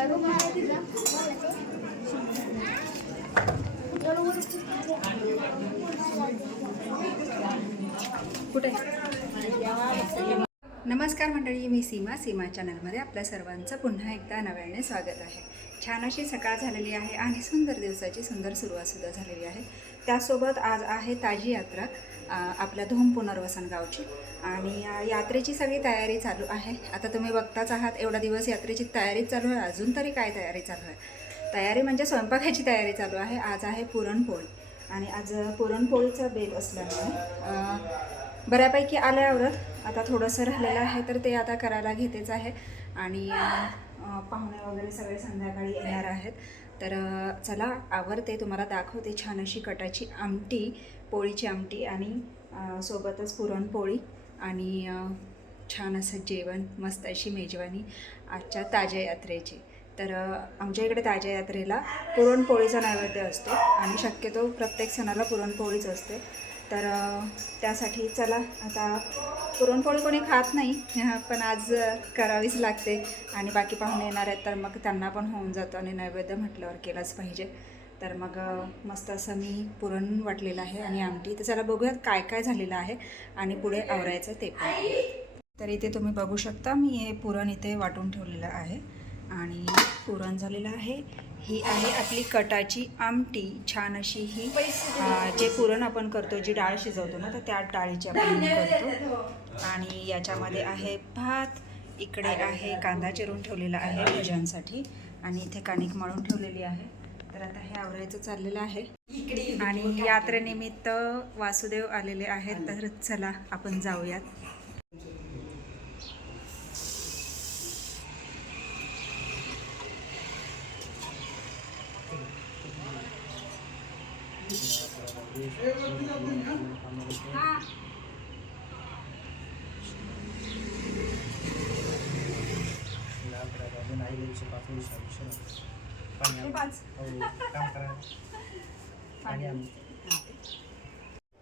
कुठे? नमस्कार मंडळी, मी सीमा चॅनलमध्ये आपल्या सर्वांचं पुन्हा एकदा नव्याने स्वागत आहे. छान अशी सकाळ झालेली आहे आणि सुंदर दिवसाची सुंदर सुरुवातसुद्धा झालेली आहे. त्यासोबत आज आहे ताजी यात्रा आपल्या धूम पुनर्वसन गावची आणि यात्रेची सगळी तयारी चालू आहे. आता तुम्ही बघताच आहात, एवढा दिवस यात्रेची तयारी चालू आहे. अजून तरी काय तयारी चालू आहे? तयारी म्हणजे स्वयंपाकाची तयारी चालू आहे. आज आहे पुरणपोळी आणि आज पुरणपोळीचा बेत असल्यामुळे बऱ्यापैकी आल्यावर आता थोडंसं राहिलेलं आहे, तर ते आता करायला घेतेच आहे. आणि पाहुणे वगैरे सगळे संध्याकाळी येणार आहेत. तर चला आवरते, तुम्हाला दाखवते छान अशी कटाची आमटी, पोळीची आमटी आणि सोबतच पुरणपोळी आणि छान असं जेवण, मस्त अशी मेजवानी आजच्या ताज्या यात्रेची. तर आमच्या इकडे ताज्या यात्रेला पुरणपोळीचा नैवेद्य असतो आणि शक्यतो प्रत्येक सणाला पुरणपोळीच असते. तर त्यासाठी चला, आता पुरणपोळी कोणी खात नाही, पण आज करावीच लागते आणि बाकी पाहुणे येणार आहेत, तर मग त्यांना पण होऊन जातं आणि नैवेद्य म्हटल्यावर केलाच पाहिजे. तर मग मस्त असं मी पुरण वाटलेलं आहे आणि आमटी. तर चला बघूयात काय काय झालेलं आहे आणि पुढे आवरायचं ते पण. तर इथे तुम्ही बघू शकता, मी हे पुरण इथे वाटून ठेवलेलं आहे आणि पुरण झालेलं आहे. ही आहे आपली कटाची आमटी, छान अशी ही. जे पुरण आपण करतो, जी डाळ शिजवतो ना, तर त्या डाळीची आपण करतो. आणि याच्यामध्ये आहे भात, इकडे आहे कांदा चिरून ठेवलेला आहे भज्यांसाठी आणि इथे कणिक मळून ठेवलेली आहे. तर आता हे आवरायचं चाललेलं आहे आणि यात्रेनिमित्त वासुदेव आलेले आहेत. तर चला आपण जाऊयात.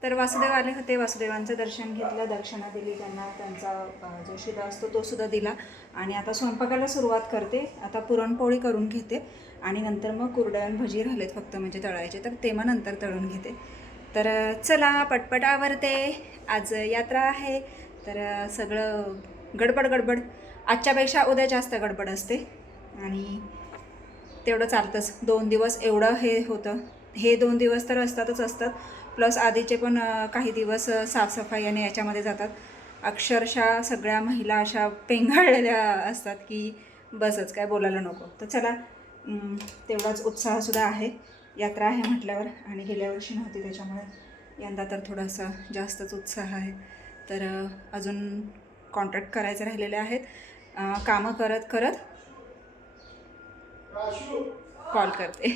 तर वासुदेव आले होते, वासुदेवांचं दर्शन घेतलं, दक्षिणा दिली त्यांना, त्यांचा जो शिदा असतो तो सुद्धा दिला आणि आता स्वयंपाकाला सुरुवात करते. आता पुरणपोळी करून घेते आणि नंतर मग कुरडया आणि भजी राहिलेत फक्त, म्हणजे तळायचे, तर ते मग नंतर तळून घेते. तर चला पटपट आवरते. आज यात्रा आहे, तर सगळं गडबड. आजच्यापेक्षा उद्या जास्त गडबड असते आणि तेवढं चालतंच. 2 दिवस एवढं हे होतं. हे 2 दिवस तर असतात, प्लस आधीचे पण काही दिवस साफसफाई आणि याच्यामध्ये जातात. अक्षरशः सगळ्या महिला अशा पेंगाळलेल्या असतात की बसच, काय बोलायला नको. तर चला, तेवढाच उत्साहसुद्धा आहे. यात्रा आहे म्हटल्यावर, आणि गेल्या वर्षी नव्हती त्याच्यामुळे यंदा तर थोडासा जास्तच उत्साह आहे. तर अजून कॉन्ट्रॅक्ट करायचे राहिलेले आहेत. कामं करत कॉल करते.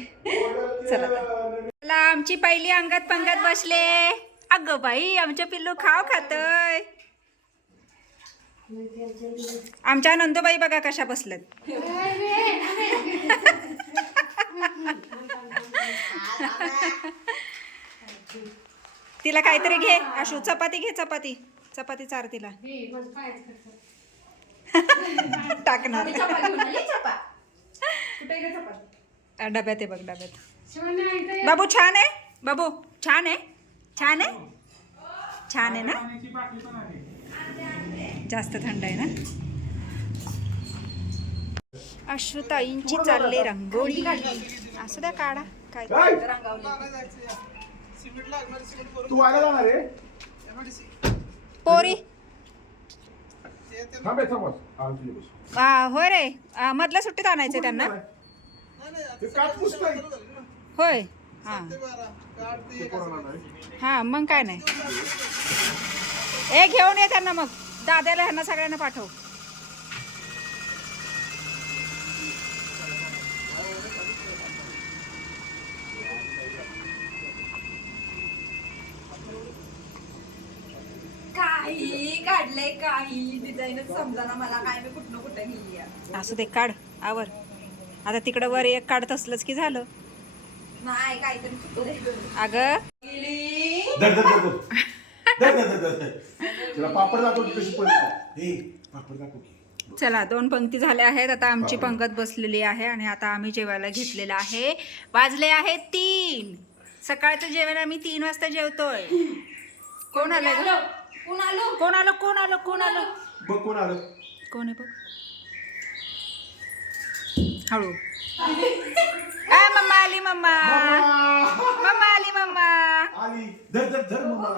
चला आमची पहिली अंगात पंगत बसले. अगं बाई, आमच्या पिल्लू खाव खातय. आमच्या नंदूबाई बघा कशा बसल्यात. तिला काहीतरी घे आशू, चपाती घे, चपाती चार तिला. टाकणार डब्यात आहे बघ, डब्यात. बाबू छान आहे, बाबू छान आहे ना. जास्त थंड आहे ना. अश्रुताईंची चालले रंगोळी. असं द्या, काढा काय पोरी. होय रे, मधल्या सुट्टीत आणायचंय त्यांना. होय, हां मग काय नाही. घेऊन ये त्यांना, मग दाद्याला ह्यांना सगळ्यांना पाठव. काही काढले, काही डिझाईनच समजा मला, काय मी कुठे गेली. असू दे, काढ आवर. आता तिकडं वर एक काढत असलंच की झालं. नाही काहीतरी अगं पापड दाखव कशी पापड दाखव. चला 2 पंक्ती झाल्या आहेत. आता आमची पंगत बसलेली आहे आणि आता आम्ही जेवायला घेतलेलं आहे. वाजले आहेत 3. सकाळचं जेवण आम्ही 3 वाजता जेवतोय. कोण आलंय ग? कोण आलो? कोण आलं कोण आलं कोण आलं बघ कोण आलं. कोण आहे बघ. हळू. आ मम्मा आली मम्मा. मम्मा आली मम्मा. आली. धर धर धर मम्मा.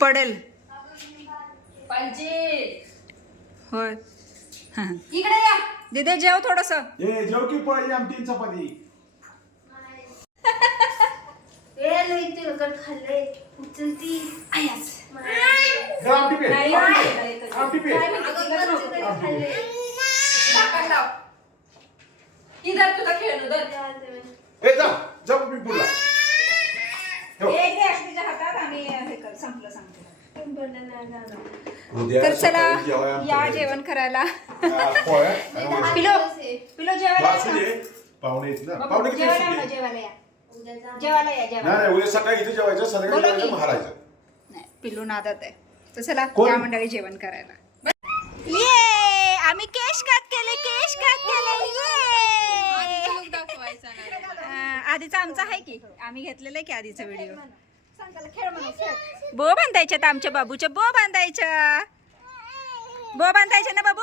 पडेल. पाहिजे. होय. इकडे या. दिदे जेव थोडस. ए जेव की पळली आमटी चपाती. आयास. जा आमटी पे. आमटी पे. झाकण लाव. इधर तुझा खेळणं धर. ए जा जा मी पुढला. ठेव. एक दे अक्षतीच्या हातात आणि हे कर संपलं सांगते. उद्या तर चला सकाळी जेवायला या आमच्याकडे. जेवण करायला. पोळ्या आणि वडे. पिलो जेवायला असू या. दे. पाहुणे आहेत ना. बाबू, पाहुणे किती जेवायला या, असतील? जेवायला या. जेवायला या जेवायला. नाही उद्या सकाळी इथे जेवायचं संध्याकाळी बोला की. जेवायचं महारायचं. नाही पिल्लू नादात आहे. तर चला कोण? या मंडळी जेवण करायला. ये आम्ही केश कट केले केश कट केले. ये दाखवायचा नाही. आधीचा आमचा आहे की आम्ही घेतलेला आहे की आधीचा व्हिडिओ. बो बांधायच्यात आमच्या बाबूच्या. बो बांधायच्या. बो बांधायच्या ना बाबू.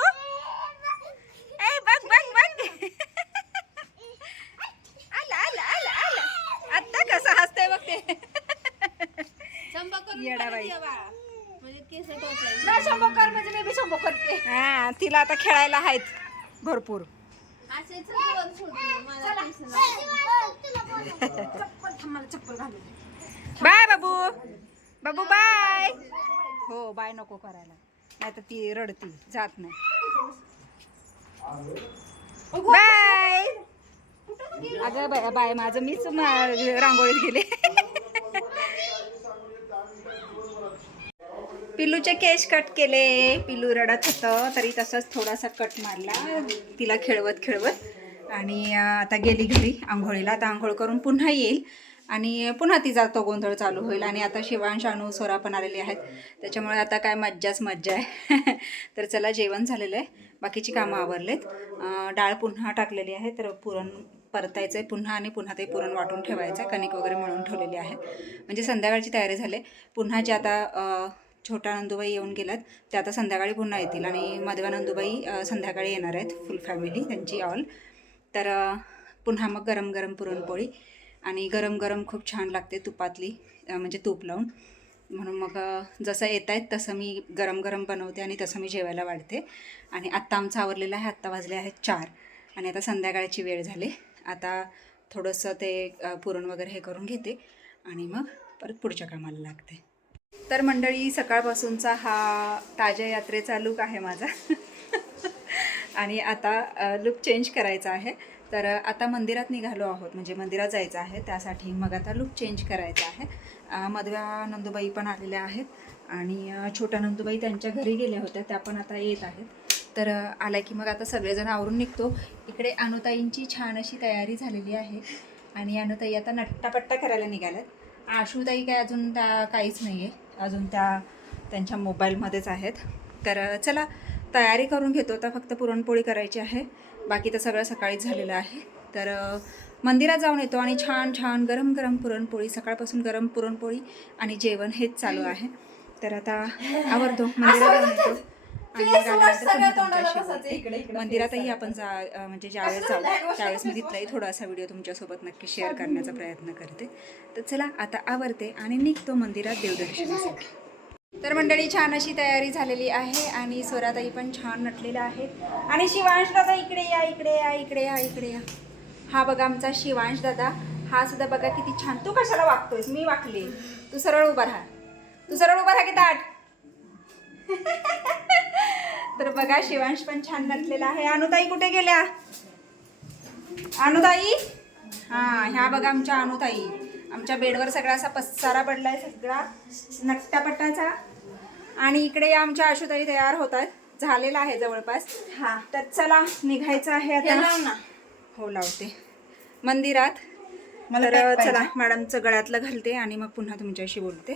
ए बघ बघ बघ. आला आला आला आला. आता कसं हसतंय बघ ते. येडाबाई. नाही शंभोकर म्हणजे मी बी शंभो करते. हा तिला आता खेळायला आहेत भरपूर. बाय बाबू. बाबू बाय. हो बाय नको करायला नाही तर ती रडती जात नाही. बाय. अगं बाय बाय माझं मीच रांगोळीत गेले. पिल्लूचे केश कट केले. पिल्लू रडत होतं तरी तसंच थोडासा कट मारला तिला खेळवत खेळवत. आणि आता गेली घरी आंघोळीला. आता आंघोळ करून पुन्हा येईल आणि पुन्हा तिचा तो गोंधळ चालू होईल. आणि आता शिवांश अनु स्वरा पण आलेली आहेत त्याच्यामुळे आता काय मज्जाच मज्जा आहे. तर चला जेवण झालेलं आहे. बाकीची कामं आवरलेत. डाळ पुन्हा टाकलेली आहे तर पुरण परतायचं आहे पुन्हा आणि पुन्हा ते पुरण वाटून ठेवायचं आहे. कणिक वगैरे मळून ठेवलेली आहे म्हणजे संध्याकाळची तयारी झाली. पुन्हा जे आता छोटा नंदूबाई येऊन गेल्यात ते आता संध्याकाळी पुन्हा येतील. आणि मधवा नंदूबाई संध्याकाळी येणार आहेत फुल फॅमिली त्यांची ऑल. तर पुन्हा मग गरम गरम पुरणपोळी आणि गरम गरम खूप छान लागते तुपातली म्हणजे तूप लावून. म्हणून मग जसं येत आहेत तसं मी गरम गरम बनवते आणि तसं मी जेवायला वाढते. आणि आत्ता आमचं आवरलेलं आहे. आत्ता वाजले आहेत 4 आणि आता संध्याकाळची वेळ झाली. आता थोडंसं ते पुरण वगैरे हे करून घेते आणि मग परत पुढच्या कामाला लागते. तर मंडळी सकाळपासूनचा हा ताज्या यात्रेचा लूक आहे माझा. आणि आता लूक चेंज करायचा आहे. तर आता मंदिरात निघालो आहोत म्हणजे मंदिरात जायचं आहे त्यासाठी मग आता लूक चेंज करायचा आहे. मधव्या नंदूबाई पण आलेल्या आहेत आणि छोट्या नंदूबाई त्यांच्या घरी गेल्या होत्या त्या पण आता येत आहेत. तर आल्या की मग आता सगळेजण आवरून निघतो. इकडे अनुताईंची छान अशी तयारी झालेली आहे आणि अनुताई आता नट्टापट्टा करायला निघाल्यात. आशुताई काय अजून त्या काहीच नाही आहे अजून त्या त्यांच्या मोबाईलमध्येच आहेत. तर चला तयारी करून घेतो. आता फक्त पुरणपोळी करायची आहे बाकी तर सगळं सकाळीच झालेलं आहे. तर मंदिरात जाऊन येतो आणि छान छान गरम गरम पुरणपोळी सकाळपासून गरम पुरणपोळी आणि जेवण हेच चालू आहे. तर आता आवडतो मंदिरात जाऊन येतो आणि मंदिरातही आपण म्हणजे ज्यावेळेस जाऊ त्यावेळेस मी तिथलाही थोडासा व्हिडिओ तुमच्यासोबत नक्की शेअर करण्याचा प्रयत्न करते. तर चला आता आवरते आणि निघतो मंदिरात देवदर्शनासाठी. तर मंडळी छान अशी तयारी झालेली आहे आणि स्वराताई पण छान नटलेल्या आहेत. आणि शिवांश दादा इकडे या इकडे या इकडे या इकडे या. हा बघा आमचा शिवांश दादा. हा सुद्धा बघा किती छान. तू कशाला वागतोयस? मी वाकले. तू सरळ उभा राहा. तू सरळ उभा राहा की ताट. तर बघा शिवांश पण छान नटलेला आहे. अनुताई कुठे गेल्या? अनुताई. हां ह्या बघा आमच्या अनुताई. आमच्या बेडवर सगळा असा पसारा पडलाय सगळा नट्टापट्टाचा. आणि इकडे आमच्या आशुताई तयार होतात. झालेला आहे जवळपास. हां तर चला निघायचं आहे आता. हो लावते मंदिरात. तर चला मॅडमचं गळ्यातलं घालते आणि मग पुन्हा तुमच्याशी बोलते.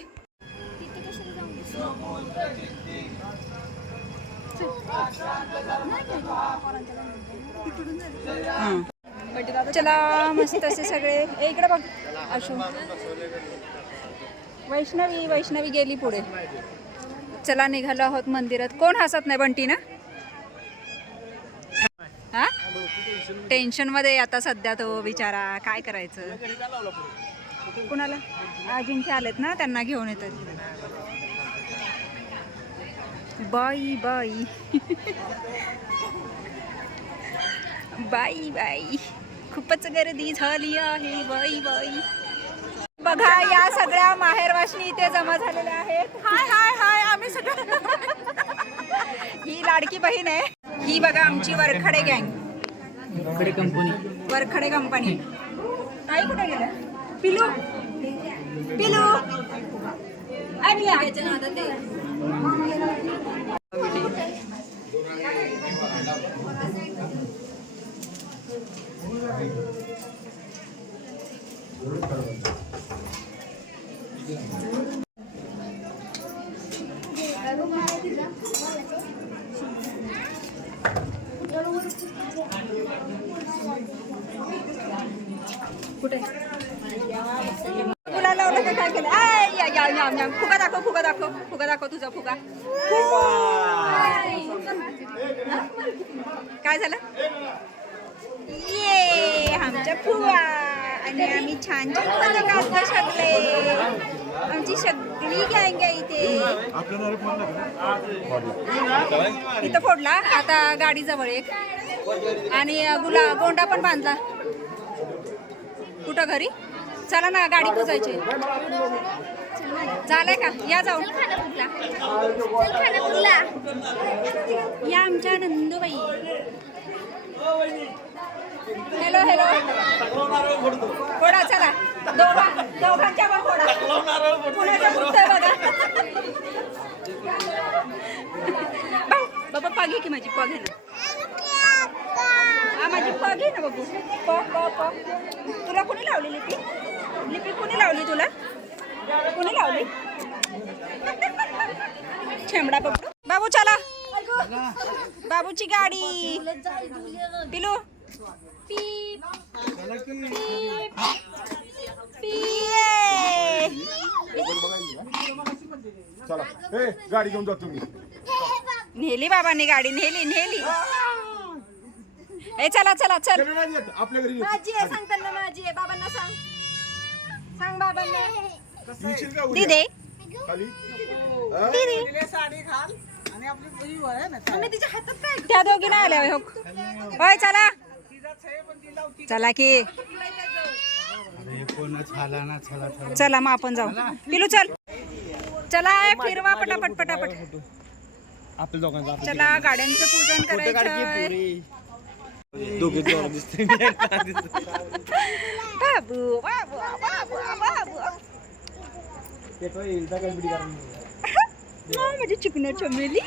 हां. चला मस्त असे सगळे इकडे बघ अशू. वैष्णवी गेली पुढे. चला निघालो आहोत मंदिरात. कोण हसत नाही बंटी ना? हा टेन्शन मध्ये आता सध्या तो बिचारा. काय करायचं. कुणाला अजिंक्य आलेत ना, त्यांना घेऊन येतात. बाई बाई बाई बाई खूपच गर्दी झाली आहे. बाई बाई बघा या सगळ्या माहेरवाशिनी इथे जमा झालेल्या आहेत. हाय हाय हाय आम्ही सगळं. ही लाडकी बहीण आहे. ही बघा आमची वरखडे गँग. वरखडे कंपनी. आई कुठे गेलं? पिलू पिलू कुठे तुला लावलं का? काय केलं? फुगा दाखव फुगा दाखव फुगा दाखव तुझा फुगा. काय झालं? ये आमच्या फुवा. आणि आम्ही छान छान फोटो काढतो सगळे. आमची सगळी गँग आहे इथे. इथं फोडला आता गाडी जवळ एक. आणि गोंडा पण बांधला. कुठं घरी? चला ना गाडी पुजायची. झालंय का? या जाऊ. या आमच्या नंदूबाई. Hello hello. फोडा चला. दोघांच्या पण फोडा. पुण्याचं फुटतंय बघा. बाबा पग घे की माझी. पग आहे ना. हा माझी पग आहे ना बघू. प तुला कोणी लावली लिपी? लिपी कोणी लावली तुला? कोणी लावली? छेमडा पकडू. बाबू चला. बाबूची गाडी. पिलू चला गाडी घेऊन जातो मी. नेली बाबांनी गाडी. नेली. ए चला चला चल. आपल्या घरी माझी आहे सांग त्यांना. माझी आहे. बाबांना सांग बाबांना. दे खाली तुम्ही तिच्या हातात काय? त्या दोघी नाही आल्या. होय चला चला की. चला मग आपण जाऊ. पिलू चल. चला फिरवा पटापट पटापट. चला गाड्यांचं पूजन करायचं. बाबू बाबू बाबू बाबू. माझी चिकन चमेली.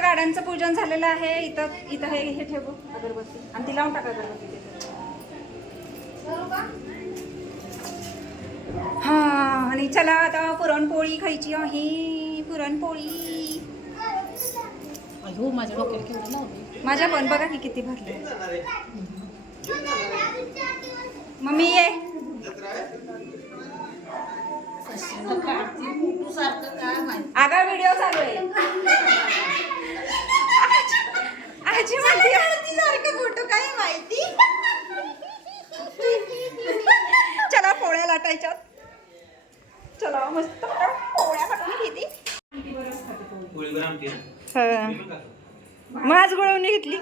गाड्यांचं पूजन झालेलं आहे. इथं इथं हे ठेवू अगरबत्ती आणि ती लावून टाका अगरबत्ती तिथे. हा आणि चला आता पुरणपोळी खायची आहे. पुरणपोळी हो माझ्या डोक्याला केवढं लावलं. माझ्या पण बघा की किती भरले. मम्मी ये. आगा व्हिडिओ चालू आहे. आजी म्हणते सारखं फोटो काय माहिती. चला पोळ्या लाटायच्या. चला मस्त पोळ्या लाटून घेते. मग आज गुळवणी घेतली.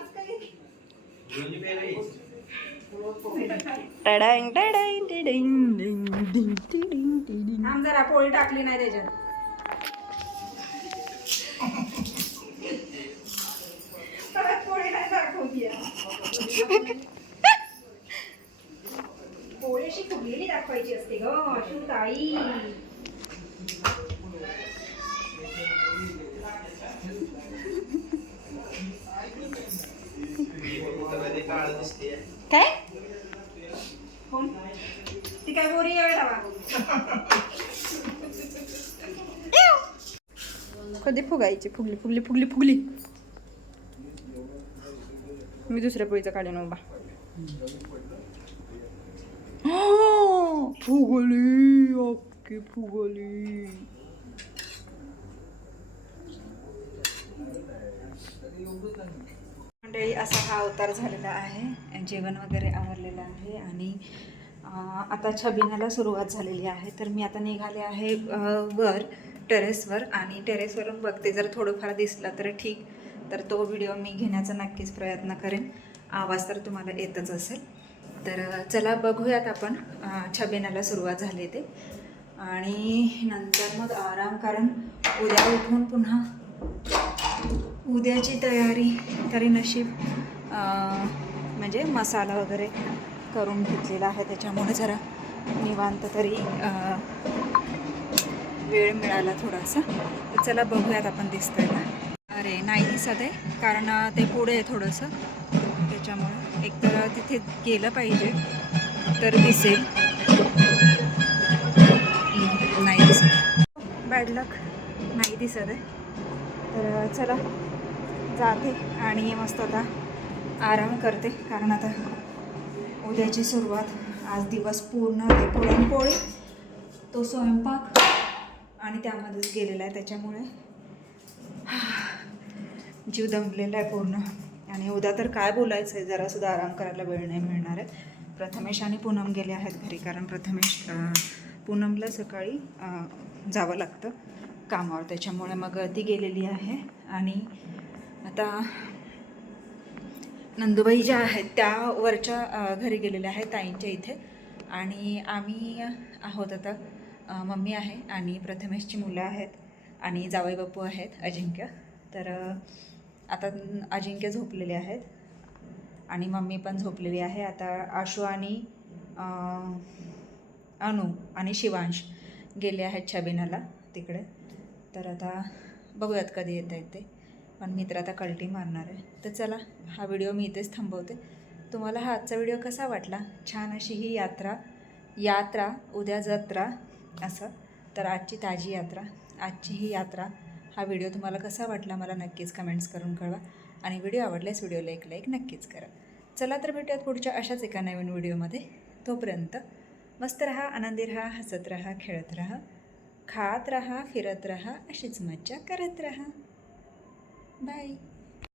टडांग टडांग टिडिंग डिंग डिंग टिडिंग टिडिंग. आम जरा पोळी टाकली नाही त्याच्यात. परत पोळी नाही दाखवतीये. पोळी अशी फुगलेली दाखवायची असते ग अशी ताई. काय कोण ती काय बोरी कधी फुगायची. फुगली फुगली फुगली फुगली. मी दुसऱ्या पोळीचा काढून उभा. फुगली अक्की फुगली. मंडळी असा हा अवतार झालेला आहे. जेवण वगैरे आवरलेलं आहे आणि आता छबिनाला सुरुवात झालेली आहे. तर मी आता निघाले आहे वर टेरेसवर आणि टेरेसवरून बघते जर थोडंफार दिसलं तर ठीक. तर तो व्हिडिओ मी घेण्याचा नक्कीच प्रयत्न करेन. आवाज तर तुम्हाला येतच असेल. तर चला बघूयात आपण. छबिनाला सुरुवात झाली ते आणि नंतर मग आराम. कारण उद्या उठून पुन्हा उद्याची तयारी. तरी नशीब म्हणजे मसाला वगैरे करून घेतलेला आहे त्याच्यामुळे जरा निवांत तरी वेळ मिळाला थोडासा. तर चला बघूयात आपण दिसतंय का. अरे नाही दिसत आहे कारण ते पुढे आहे थोडंसं त्याच्यामुळे. एकतर तिथे गेलं पाहिजे तर दिसेल. नाही दिसत. बॅड लक नाही दिसत आहे. तर चला जाते आणि मस्त आता आराम करते. कारण आता उद्याची सुरुवात. आज दिवस पूर्ण पुरणपोळी तो स्वयंपाक आणि त्यामध्येच गेलेला आहे. त्याच्यामुळे जीव दमलेला आहे पूर्ण. आणि उद्या तर काय बोलायचं आहे. जरासुद्धा आराम करायला वेळ नाही मिळणार आहे. प्रथमेश आणि पूनम गेले आहेत घरी. कारण प्रथमेश पूनमला सकाळी जावं लागतं कामावर. त्याच्यामुळे मग ती गेलेली आहे. आणि आता नंदुबाई ज्या आहेत त्या वरच्या घरी गेलेल्या आहेत ताईंच्या इथे. आणि आम्ही आहोत आता. मम्मी आहे आणि प्रथमेशची मुलं आहेत आणि जावई बापू आहेत अजिंक्य. तर आता अजिंक्य झोपलेले आहेत आणि मम्मी पण झोपलेली आहे. आता आशू आणि अनु आणि शिवांश गेले आहेत छबिनाला तिकडे. तर आता बघूयात कधी येत आहेत ते. पण मी तर आता कल्टी मारणार आहे. तर चला हा व्हिडिओ मी इथेच थांबवते. तुम्हाला हा आजचा व्हिडिओ कसा वाटला. छान अशी ही यात्रा उद्या जत्रा असं. तर आजची ताजी यात्रा आजची ही यात्रा. हा व्हिडिओ तुम्हाला कसा वाटला मला नक्कीच कमेंट्स करून कळवा. आणि व्हिडिओ आवडल्यास व्हिडिओला एक लाईक नक्कीच करा. चला तर भेटूयात पुढच्या अशाच एका नवीन व्हिडिओमध्ये. तोपर्यंत मस्त रहा, आनंदी रहा, हसत रहा, खेळत रहा, खात रहा, फिरत रहा, अशीच मज्जा करत रहा. बाय.